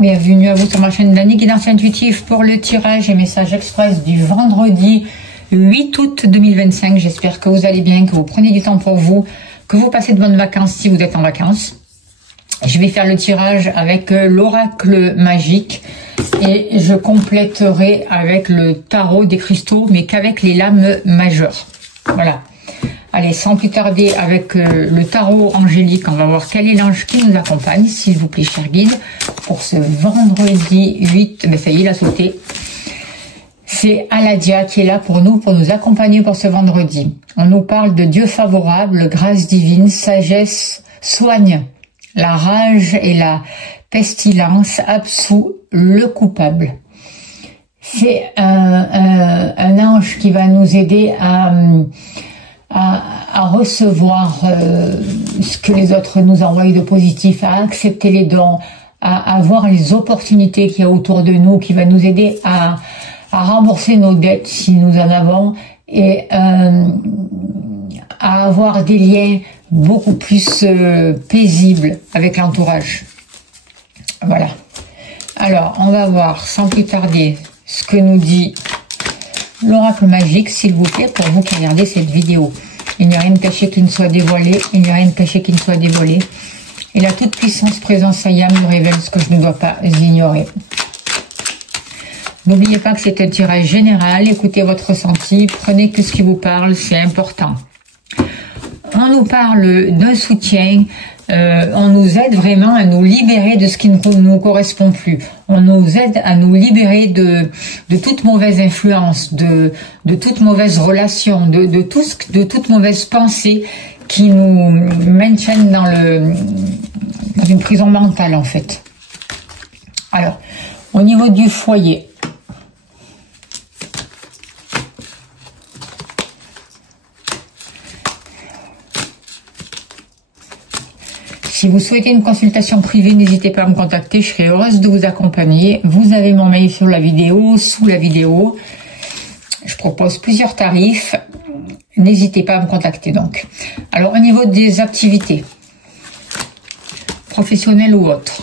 bienvenue à vous sur ma chaîne d'Annie Guidance Intuitive pour le tirage et message express du vendredi 8 août 2025. J'espère que vous allez bien, que vous prenez du temps pour vous, que vous passez de bonnes vacances si vous êtes en vacances. Je vais faire le tirage avec l'oracle magique et je compléterai avec le tarot des cristaux, mais qu'avec les lames majeures. Voilà. Allez, sans plus tarder, avec le tarot angélique, on va voir quel est l'ange qui nous accompagne, s'il vous plaît, cher guide, pour ce vendredi 8, mais ça y est, il a sauté. C'est Aladia qui est là pour nous accompagner pour ce vendredi. On nous parle de Dieu favorable, grâce divine, sagesse, soigne la rage et la pestilence, absout le coupable. C'est un ange qui va nous aider à recevoir ce que les autres nous envoient de positif, à accepter les dons, à voir les opportunités qu'il y a autour de nous, qui va nous aider à rembourser nos dettes si nous en avons, et à avoir des liens beaucoup plus paisibles avec l'entourage. Voilà. Alors, on va voir sans plus tarder ce que nous dit l'oracle magique, s'il vous plaît, pour vous qui regardez cette vidéo. Il n'y a rien de caché qui ne soit dévoilé, il n'y a rien de caché qui ne soit dévoilé. Et la toute puissance présence Ayam me révèle ce que je ne dois pas ignorer. N'oubliez pas que c'est un tirage général, écoutez votre ressenti, prenez que ce qui vous parle, c'est important. On nous parle d'un soutien, on nous aide vraiment à nous libérer de ce qui ne nous correspond plus. On nous aide à nous libérer de toute mauvaise influence, de toute mauvaise relation, de toute mauvaise pensée qui nous maintiennent dans une prison mentale en fait. Alors, au niveau du foyer, si vous souhaitez une consultation privée, n'hésitez pas à me contacter, je serai heureuse de vous accompagner. Vous avez mon mail sur la vidéo, sous la vidéo. Je propose plusieurs tarifs. N'hésitez pas à me contacter donc. Alors au niveau des activités, professionnelles ou autres.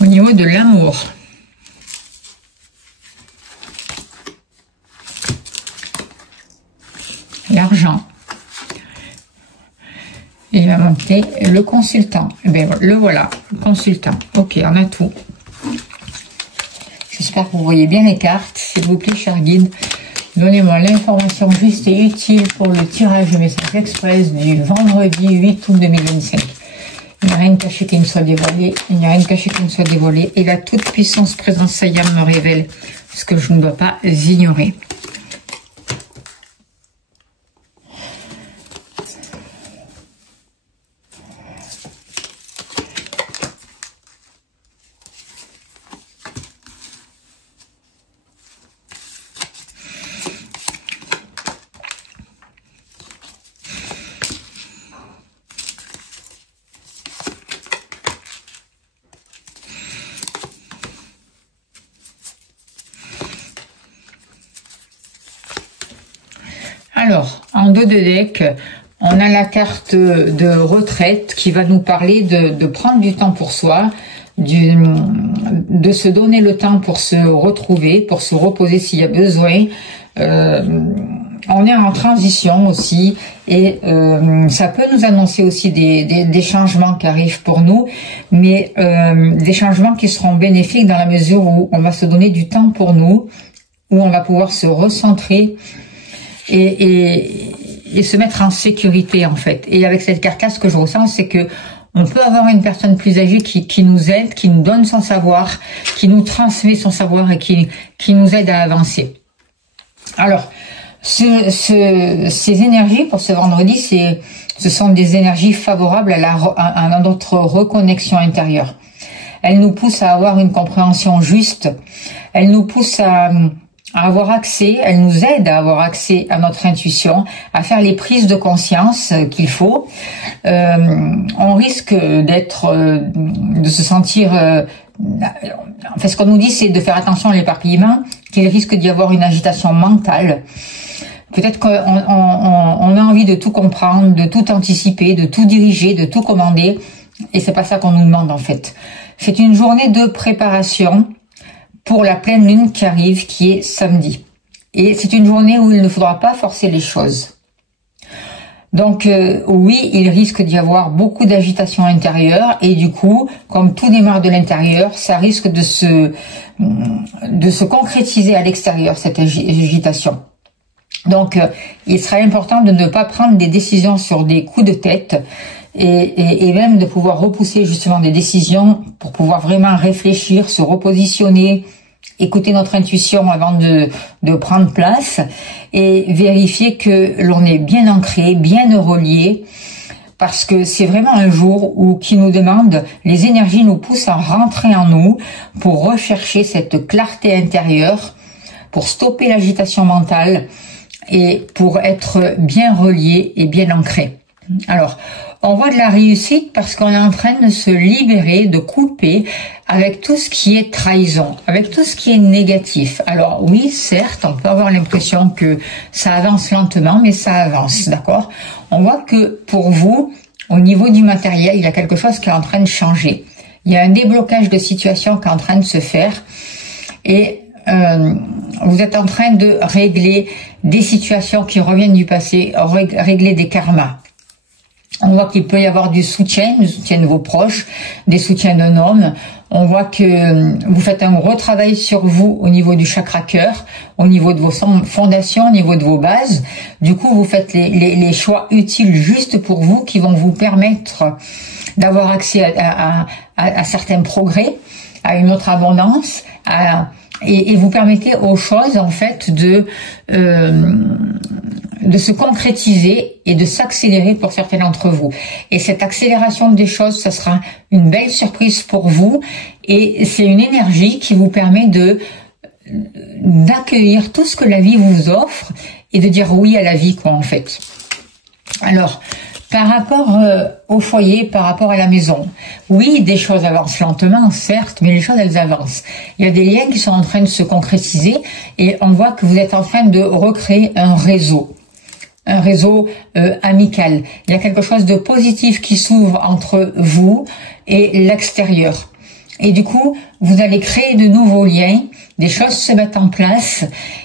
Au niveau de l'amour. L'argent. Il va monter le consultant. Eh bien, le voilà, le consultant. Ok, on a tout. J'espère que vous voyez bien les cartes. S'il vous plaît, cher guide, donnez-moi l'information juste et utile pour le tirage de message express du vendredi 8 août 2025. Il n'y a rien de caché qui ne soit dévoilé. Il n'y a rien de caché qui ne soit dévoilé. Et la toute puissance présence Sayam me révèle ce que je ne dois pas ignorer. Alors, en dos de deck, on a la carte de retraite qui va nous parler de prendre du temps pour soi, de se donner le temps pour se retrouver, pour se reposer s'il y a besoin. On est en transition aussi et ça peut nous annoncer aussi des changements qui arrivent pour nous, mais des changements qui seront bénéfiques dans la mesure où on va se donner du temps pour nous, où on va pouvoir se recentrer et se mettre en sécurité en fait. Et avec cette carte-là, ce que je ressens, c'est que on peut avoir une personne plus âgée qui nous aide, qui nous donne son savoir, qui nous transmet son savoir et qui nous aide à avancer. Alors, ces énergies pour ce vendredi, ce sont des énergies favorables à notre reconnexion intérieure. Elles nous poussent à avoir une compréhension juste. Elles nous poussent à avoir accès, elle nous aide à avoir accès à notre intuition, à faire les prises de conscience qu'il faut. On risque de se sentir... en fait, ce qu'on nous dit, c'est de faire attention à l'éparpillement, qu'il risque d'y avoir une agitation mentale. Peut-être qu'on a envie de tout comprendre, de tout anticiper, de tout diriger, de tout commander. Et c'est pas ça qu'on nous demande en fait. C'est une journée de préparation pour la pleine lune qui arrive, qui est samedi. Et c'est une journée où il ne faudra pas forcer les choses. Donc oui, il risque d'y avoir beaucoup d'agitation intérieure et du coup, comme tout démarre de l'intérieur, ça risque de se concrétiser à l'extérieur, cette agitation. Donc il sera important de ne pas prendre des décisions sur des coups de tête et même de pouvoir repousser justement des décisions pour pouvoir vraiment réfléchir, se repositionner, écouter notre intuition avant de prendre place et vérifier que l'on est bien ancré, bien relié, parce que c'est vraiment un jour où qui nous demande, les énergies nous poussent à rentrer en nous pour rechercher cette clarté intérieure, pour stopper l'agitation mentale et pour être bien relié et bien ancré. Alors, on voit de la réussite parce qu'on est en train de se libérer, de couper avec tout ce qui est trahison, avec tout ce qui est négatif. Alors oui, certes, on peut avoir l'impression que ça avance lentement, mais ça avance, d'accord? On voit que pour vous, au niveau du matériel, il y a quelque chose qui est en train de changer. Il y a un déblocage de situation qui est en train de se faire et vous êtes en train de régler des situations qui reviennent du passé, régler des karmas. On voit qu'il peut y avoir du soutien de vos proches, des soutiens d'un homme. On voit que vous faites un gros travail sur vous au niveau du chakra cœur, au niveau de vos fondations, au niveau de vos bases. Du coup, vous faites les choix utiles juste pour vous qui vont vous permettre d'avoir accès à certains progrès, à une autre abondance, et vous permettez aux choses en fait de se concrétiser et de s'accélérer pour certains d'entre vous. Et cette accélération des choses, ça sera une belle surprise pour vous et c'est une énergie qui vous permet d'accueillir tout ce que la vie vous offre et de dire oui à la vie, quoi, en fait. Alors, par rapport au foyer, par rapport à la maison, oui, des choses avancent lentement, certes, mais les choses, elles avancent. Il y a des liens qui sont en train de se concrétiser et on voit que vous êtes en train de recréer un réseau amical. Il y a quelque chose de positif qui s'ouvre entre vous et l'extérieur. Et du coup, vous allez créer de nouveaux liens, des choses se mettent en place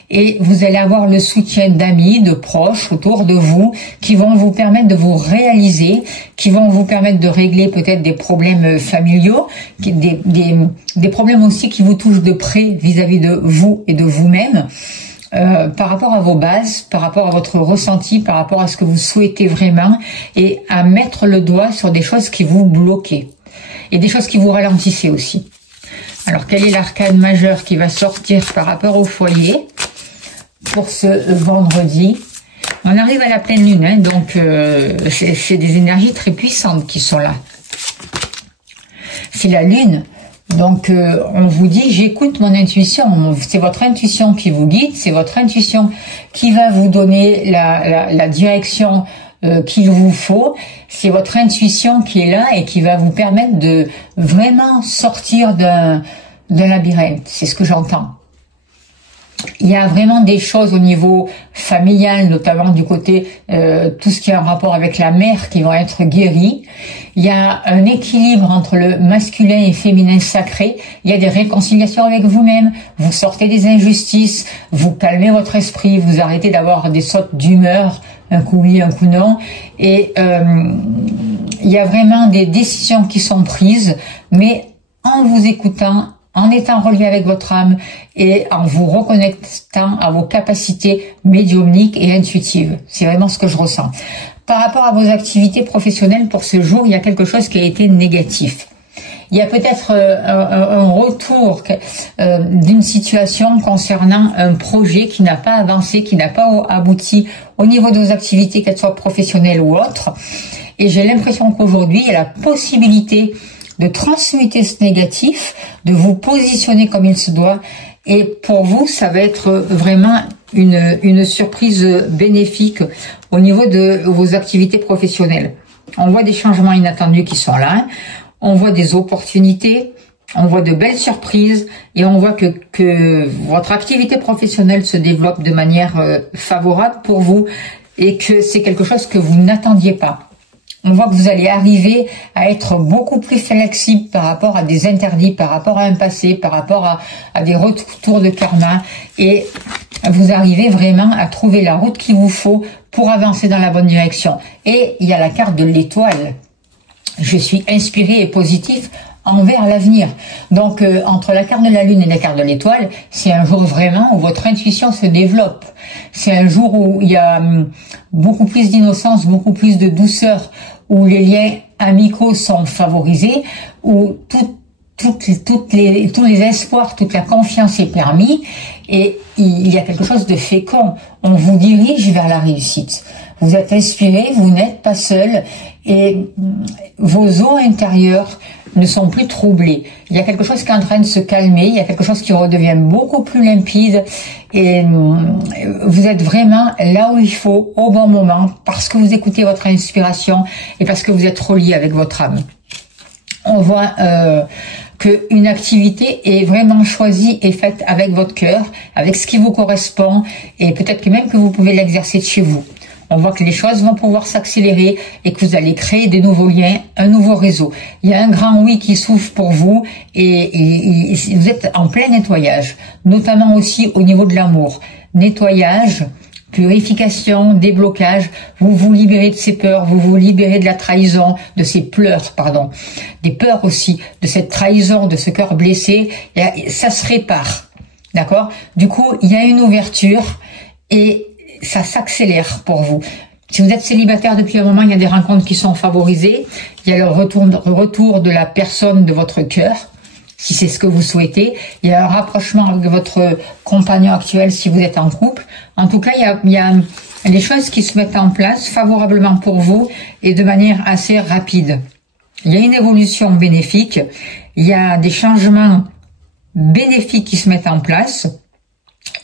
et vous allez avoir le soutien d'amis, de proches autour de vous qui vont vous permettre de vous réaliser, qui vont vous permettre de régler peut-être des problèmes familiaux, des problèmes aussi qui vous touchent de près vis-à-vis de vous et de vous-même. Par rapport à vos bases, par rapport à votre ressenti, par rapport à ce que vous souhaitez vraiment et à mettre le doigt sur des choses qui vous bloquaient et des choses qui vous ralentissaient aussi. Alors, quel est l'arcane majeur qui va sortir par rapport au foyer pour ce vendredi? On arrive à la pleine lune, hein, donc c'est des énergies très puissantes qui sont là. C'est la lune. Donc, on vous dit, j'écoute mon intuition. C'est votre intuition qui vous guide, c'est votre intuition qui va vous donner la direction qu'il vous faut. C'est votre intuition qui est là et qui va vous permettre de vraiment sortir d'un labyrinthe. C'est ce que j'entends. Il y a vraiment des choses au niveau familial, notamment du côté tout ce qui a un rapport avec la mère qui vont être guéries. Il y a un équilibre entre le masculin et féminin sacré. Il y a des réconciliations avec vous-même. Vous sortez des injustices, vous calmez votre esprit, vous arrêtez d'avoir des sautes d'humeur, un coup oui, un coup non. Et il y a vraiment des décisions qui sont prises, mais en vous écoutant, en étant relié avec votre âme et en vous reconnectant à vos capacités médiumniques et intuitives. C'est vraiment ce que je ressens. Par rapport à vos activités professionnelles pour ce jour, il y a quelque chose qui a été négatif. Il y a peut-être un retour d'une situation concernant un projet qui n'a pas avancé, qui n'a pas abouti au niveau de vos activités, qu'elles soient professionnelles ou autres. Et j'ai l'impression qu'aujourd'hui, il y a la possibilité de transmuter ce négatif, de vous positionner comme il se doit. Et pour vous, ça va être vraiment une surprise bénéfique au niveau de vos activités professionnelles. On voit des changements inattendus qui sont là. On voit des opportunités. On voit de belles surprises et on voit que votre activité professionnelle se développe de manière favorable pour vous et que c'est quelque chose que vous n'attendiez pas. On voit que vous allez arriver à être beaucoup plus flexible par rapport à des interdits, par rapport à un passé, par rapport à des retours de karma et vous arrivez vraiment à trouver la route qu'il vous faut pour avancer dans la bonne direction. Et il y a la carte de l'étoile. Je suis inspiré et positif envers l'avenir. Donc, entre la carte de la lune et la carte de l'étoile, c'est un jour vraiment où votre intuition se développe. C'est un jour où il y a beaucoup plus d'innocence, beaucoup plus de douceur, où les liens amicaux sont favorisés, où tous les espoirs, toute la confiance est permis, et il y a quelque chose de fécond. On vous dirige vers la réussite. Vous êtes inspiré, vous n'êtes pas seul, et vos eaux intérieures ne sont plus troublées. Il y a quelque chose qui est en train de se calmer, il y a quelque chose qui redevient beaucoup plus limpide, et vous êtes vraiment là où il faut, au bon moment, parce que vous écoutez votre inspiration, et parce que vous êtes relié avec votre âme. On voit qu'une activité est vraiment choisie et faite avec votre cœur, avec ce qui vous correspond, et peut-être que même que vous pouvez l'exercer de chez vous. On voit que les choses vont pouvoir s'accélérer et que vous allez créer des nouveaux liens, un nouveau réseau. Il y a un grand oui qui s'ouvre pour vous et vous êtes en plein nettoyage, notamment aussi au niveau de l'amour. Nettoyage, purification, déblocage, vous vous libérez de ces peurs, vous vous libérez de la trahison, de ces pleurs, pardon, des peurs aussi, de cette trahison, de ce cœur blessé, et ça se répare, d'accord? Du coup, il y a une ouverture et ça s'accélère pour vous. Si vous êtes célibataire depuis un moment, il y a des rencontres qui sont favorisées, il y a le retour de la personne de votre cœur, si c'est ce que vous souhaitez. Il y a un rapprochement avec votre compagnon actuel si vous êtes en couple. En tout cas, il y a les choses qui se mettent en place favorablement pour vous et de manière assez rapide. Il y a une évolution bénéfique, il y a des changements bénéfiques qui se mettent en place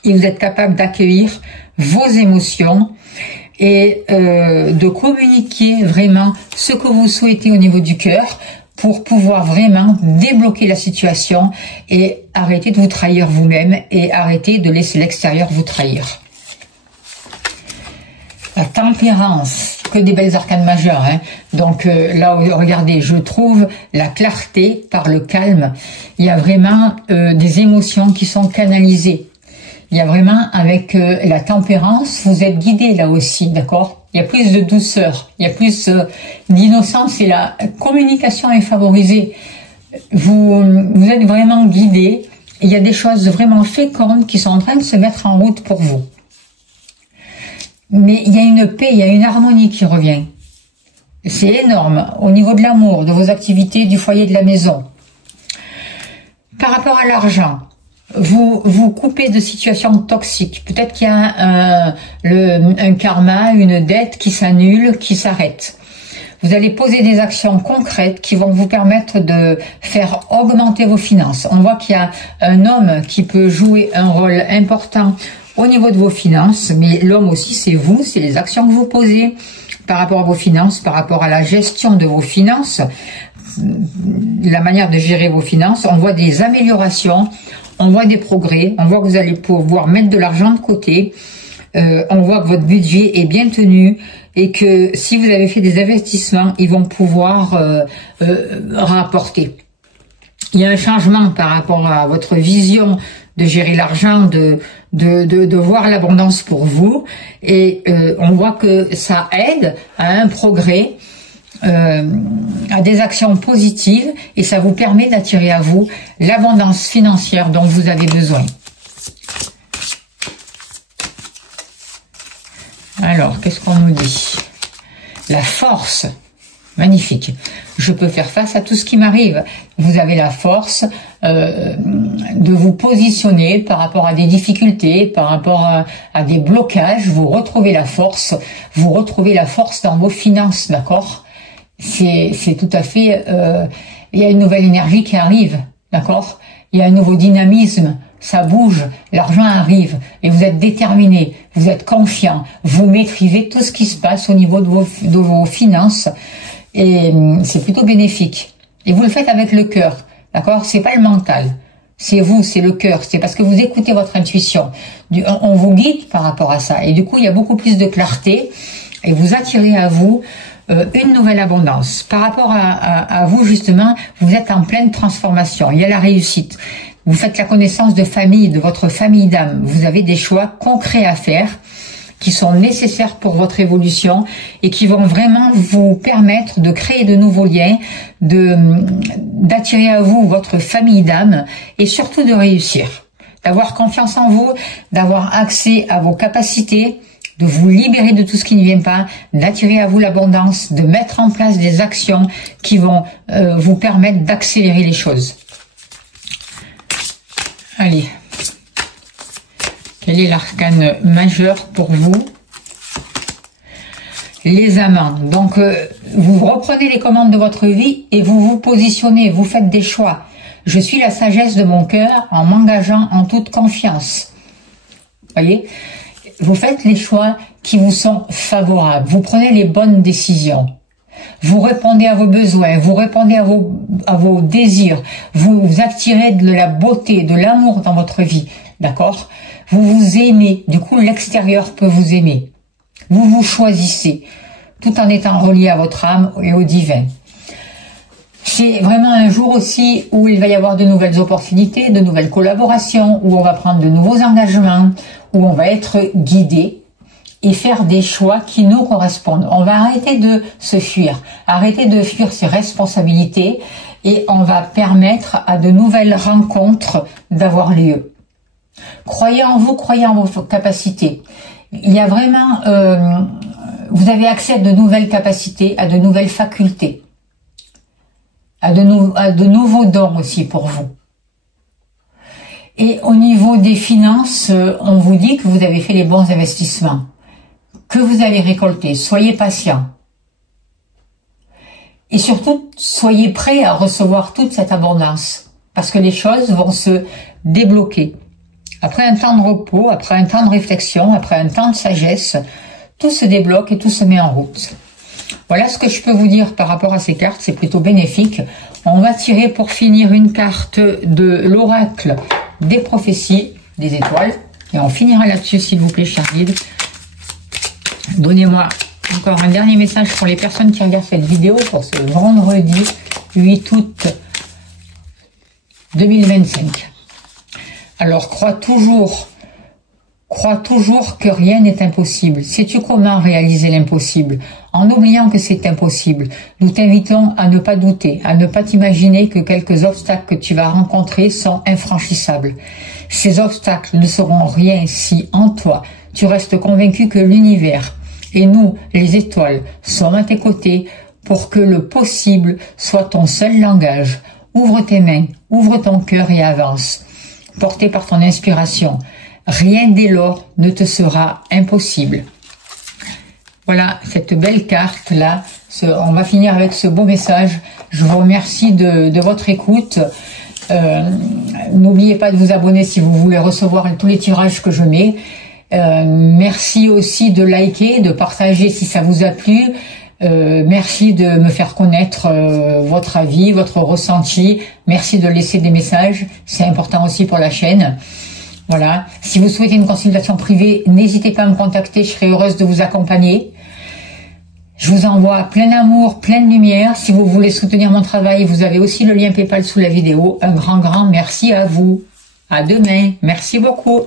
et vous êtes capable d'accueillir vos émotions et de communiquer vraiment ce que vous souhaitez au niveau du cœur pour pouvoir vraiment débloquer la situation et arrêter de vous trahir vous-même et arrêter de laisser l'extérieur vous trahir. La tempérance, que des belles arcanes majeures, hein. Donc là, regardez, je trouve la clarté par le calme. Il y a vraiment des émotions qui sont canalisées. Il y a vraiment, avec la tempérance, vous êtes guidé là aussi, d'accord? Il y a plus de douceur, il y a plus d'innocence et la communication est favorisée. Vous êtes vraiment guidé. Il y a des choses vraiment fécondes qui sont en train de se mettre en route pour vous. Mais il y a une paix, il y a une harmonie qui revient. C'est énorme au niveau de l'amour, de vos activités, du foyer, de la maison. Par rapport à l'argent, vous coupez de situations toxiques. Peut-être qu'il y a un karma, une dette qui s'annule, qui s'arrête. Vous allez poser des actions concrètes qui vont vous permettre de faire augmenter vos finances. On voit qu'il y a un homme qui peut jouer un rôle important au niveau de vos finances, mais l'homme aussi c'est vous, c'est les actions que vous posez par rapport à vos finances, par rapport à la gestion de vos finances, la manière de gérer vos finances. On voit des améliorations, on voit des progrès, on voit que vous allez pouvoir mettre de l'argent de côté, on voit que votre budget est bien tenu et que si vous avez fait des investissements, ils vont pouvoir rapporter. Il y a un changement par rapport à votre vision de gérer l'argent, de voir l'abondance pour vous, et on voit que ça aide à un progrès, à des actions positives, et ça vous permet d'attirer à vous l'abondance financière dont vous avez besoin. Alors, qu'est-ce qu'on nous dit? La force. Magnifique. Je peux faire face à tout ce qui m'arrive. Vous avez la force de vous positionner par rapport à des difficultés, par rapport à des blocages. Vous retrouvez la force. Vous retrouvez la force dans vos finances, d'accord? C'est tout à fait... il y a une nouvelle énergie qui arrive, d'accord? Il y a un nouveau dynamisme. Ça bouge, l'argent arrive et vous êtes déterminé, vous êtes confiant, vous maîtrisez tout ce qui se passe au niveau de vos finances et c'est plutôt bénéfique. Et vous le faites avec le cœur, D'accord? C'est pas le mental. C'est vous, c'est le cœur. C'est parce que vous écoutez votre intuition. On vous guide par rapport à ça. Et du coup, il y a beaucoup plus de clarté. Et vous attirez à vous une nouvelle abondance. Par rapport à vous, justement, vous êtes en pleine transformation. Il y a la réussite. Vous faites la connaissance de famille, de votre famille d'âme. Vous avez des choix concrets à faire qui sont nécessaires pour votre évolution et qui vont vraiment vous permettre de créer de nouveaux liens, d'attirer à vous votre famille d'âme et surtout de réussir. D'avoir confiance en vous, d'avoir accès à vos capacités, de vous libérer de tout ce qui ne vient pas, d'attirer à vous l'abondance, de mettre en place des actions qui vont vous permettre d'accélérer les choses. Allez, quel est l'arcane majeur pour vous? Les amants. Donc, vous reprenez les commandes de votre vie et vous vous positionnez, vous faites des choix. Je suis la sagesse de mon cœur en m'engageant en toute confiance. Voyez? Vous faites les choix qui vous sont favorables. Vous prenez les bonnes décisions. Vous répondez à vos besoins, vous répondez à vos désirs, vous attirez de la beauté, de l'amour dans votre vie, d'accord? Vous vous aimez, du coup l'extérieur peut vous aimer. Vous vous choisissez, tout en étant relié à votre âme et au divin. C'est vraiment un jour aussi où il va y avoir de nouvelles opportunités, de nouvelles collaborations, où on va prendre de nouveaux engagements, où on va être guidé et faire des choix qui nous correspondent. On va arrêter de se fuir, arrêter de fuir ses responsabilités et on va permettre à de nouvelles rencontres d'avoir lieu. Croyez en vous, croyez en vos capacités. Il y a vraiment, vous avez accès à de nouvelles capacités, à de nouvelles facultés, à de nouveaux dons aussi pour vous. Et au niveau des finances, on vous dit que vous avez fait les bons investissements, que vous allez récolter. Soyez patient. Et surtout, soyez prêts à recevoir toute cette abondance, parce que les choses vont se débloquer. Après un temps de repos, après un temps de réflexion, après un temps de sagesse, tout se débloque et tout se met en route. Voilà ce que je peux vous dire par rapport à ces cartes, c'est plutôt bénéfique. On va tirer pour finir une carte de l'oracle des prophéties, des étoiles. Et on finira là-dessus, s'il vous plaît, cher guide. Donnez-moi encore un dernier message pour les personnes qui regardent cette vidéo pour ce vendredi 8 août 2025. Alors, crois toujours que rien n'est impossible. Sais-tu comment réaliser l'impossible? En oubliant que c'est impossible, nous t'invitons à ne pas douter, à ne pas t'imaginer que quelques obstacles que tu vas rencontrer sont infranchissables. Ces obstacles ne seront rien si, en toi, tu restes convaincu que l'univers et nous, les étoiles, sommes à tes côtés pour que le possible soit ton seul langage. Ouvre tes mains, ouvre ton cœur et avance. Porté par ton inspiration, rien dès lors ne te sera impossible. Voilà cette belle carte là. On va finir avec ce beau message. Je vous remercie de votre écoute. N'oubliez pas de vous abonner si vous voulez recevoir tous les tirages que je mets. Merci aussi de liker, de partager si ça vous a plu. Merci de me faire connaître votre avis, votre ressenti. Merci de laisser des messages. C'est important aussi pour la chaîne. Voilà. Si vous souhaitez une consultation privée, n'hésitez pas à me contacter. Je serai heureuse de vous accompagner. Je vous envoie plein d'amour, plein de lumière. Si vous voulez soutenir mon travail, vous avez aussi le lien PayPal sous la vidéo. Un grand merci à vous. À demain. Merci beaucoup.